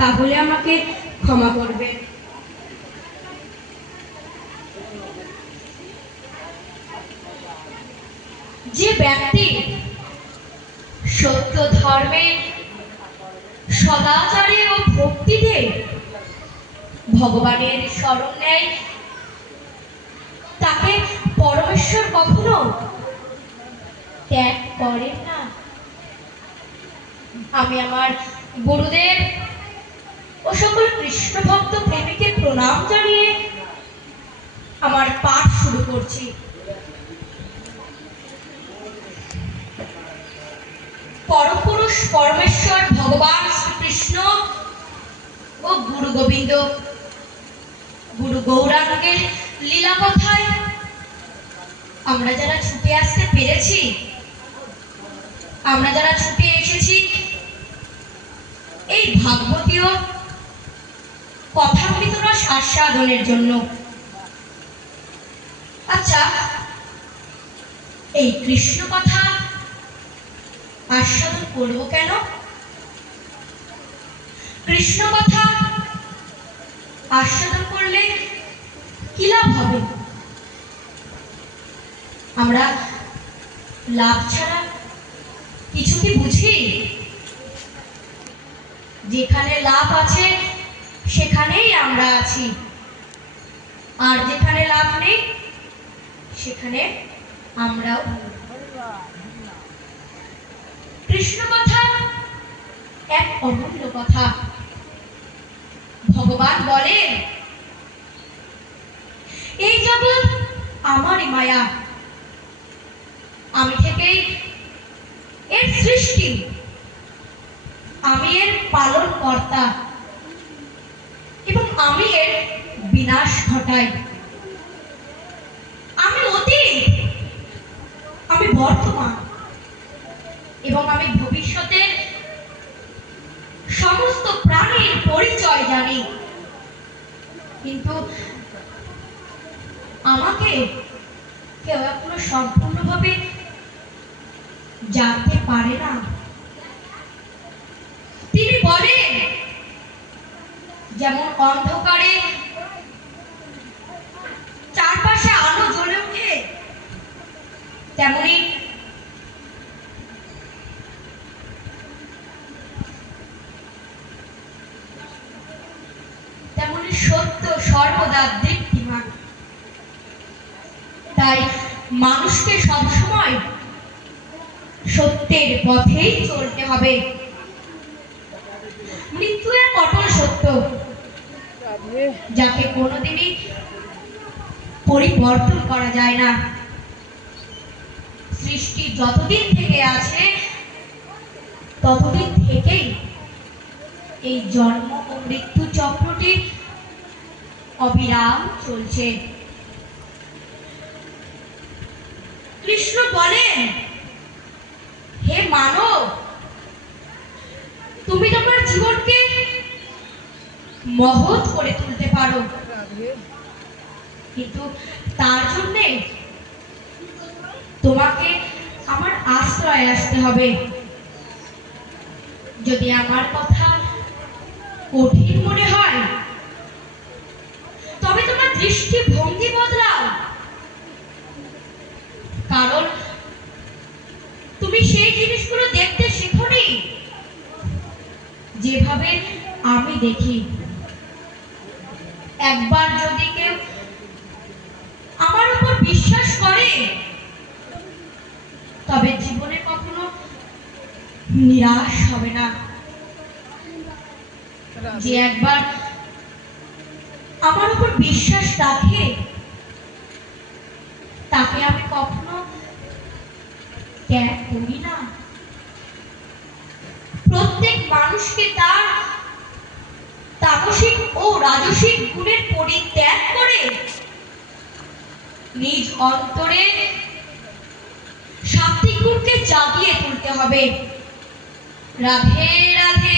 তাহলে আমাকে ক্ষমা করবে। যে ব্যক্তি সত্য ধর্মে, সদাচারে ও ভক্তিতে ভগবানের শরণ নেয়, তাকে পরমেশ্বর কখনো ত্যাগ করেন না। আমি আমার গুরুদেব ও সকল কৃষ্ণ ভক্ত প্রেমীকে প্রণাম জানিয়ে আমার পাঠ শুরু করছি। পরপুরুষ পরমেশ্বর ভগবান শ্রীকৃষ্ণ ও গুরু গোবিন্দ, গুরু গৌরাঙ্গের লীলা কথায় আমরা যারা ছুটে আসতে পেরেছি, আমরা যারা ছুটে এসেছি এই ভাগবতীয় কথামৃত রস আস্বাদনের জন্য। আচ্ছা, এই কৃষ্ণ কথা আস্বাদন করব কেন? কৃষ্ণ কথা আস্বাদন করলে কি লাভ হবে? আমরা লাভ ছাড়া কিছু কি বুঝি? যেখানে লাভ আছে সেখানেই আমরা আছি, আর যেখানে লাভ নেই সেখানে আমরাও। কৃষ্ণ কথা এক অমূল্য কথা। ভগবান বলেন, এই জগৎ আমারই মায়া, আমি থেকেই এর সৃষ্টি, আমি এর পালন কর্তা এবং আমি এর বিনাশ ঘটাই। আমি অতীত, আমি বর্তমান এবং আমি ভবিষ্যতের সমস্ত প্রাণীর পরিচয় জানি, কিন্তু আমাকে কেউ এখনো সম্পূর্ণভাবে জানতে পারে না। তিনি বলেন, যেমন অন্ধকারে চারপাশে আলো জ্বলে ওঠে, তেমনি সত্য সর্বদা দীপ্তিমান। তাই মানুষকে সবসময় সত্যের পথেই চলতে হবে। মৃত্যু এক অটল সত্য, যাকে কোনোদিনই পরিবর্তন করা যায় না। সৃষ্টি যতদিন থেকে আছে ততদিন থেকেই এই জন্ম ও মৃত্যু চক্রটি অবিরাম চলছে। কৃষ্ণ বলেন, হে মানব, তুমি তোমার জীবনকে মহৎ করে তুলতে পারো, কিন্তু তার জন্য তোমাকে আমার আশ্রয়ে আসতে হবে। যদি আমার কথা কঠিন মনে হয় তবে তোমার দৃষ্টিভঙ্গি বদলাও, কারণ তুমি সেই জিনিসগুলো দেখতে শেখোনি যেভাবে আমি দেখি। একবার যদি কেউ আমার উপর বিশ্বাস করে তবে জীবনে কখনো নিরাশ হবে না। যে একবার আমার উপর বিশ্বাস রাখে তাকে আমি কখনো ত্যাগ করি না। প্রত্যেক মানুষকে তার তামসিক ও রাজসিক গুণের পরিত্যাগ করে নিজ অন্তরে সাত্বিক গুণকে জাগিয়ে তুলতে হবে। রাধে রাধে।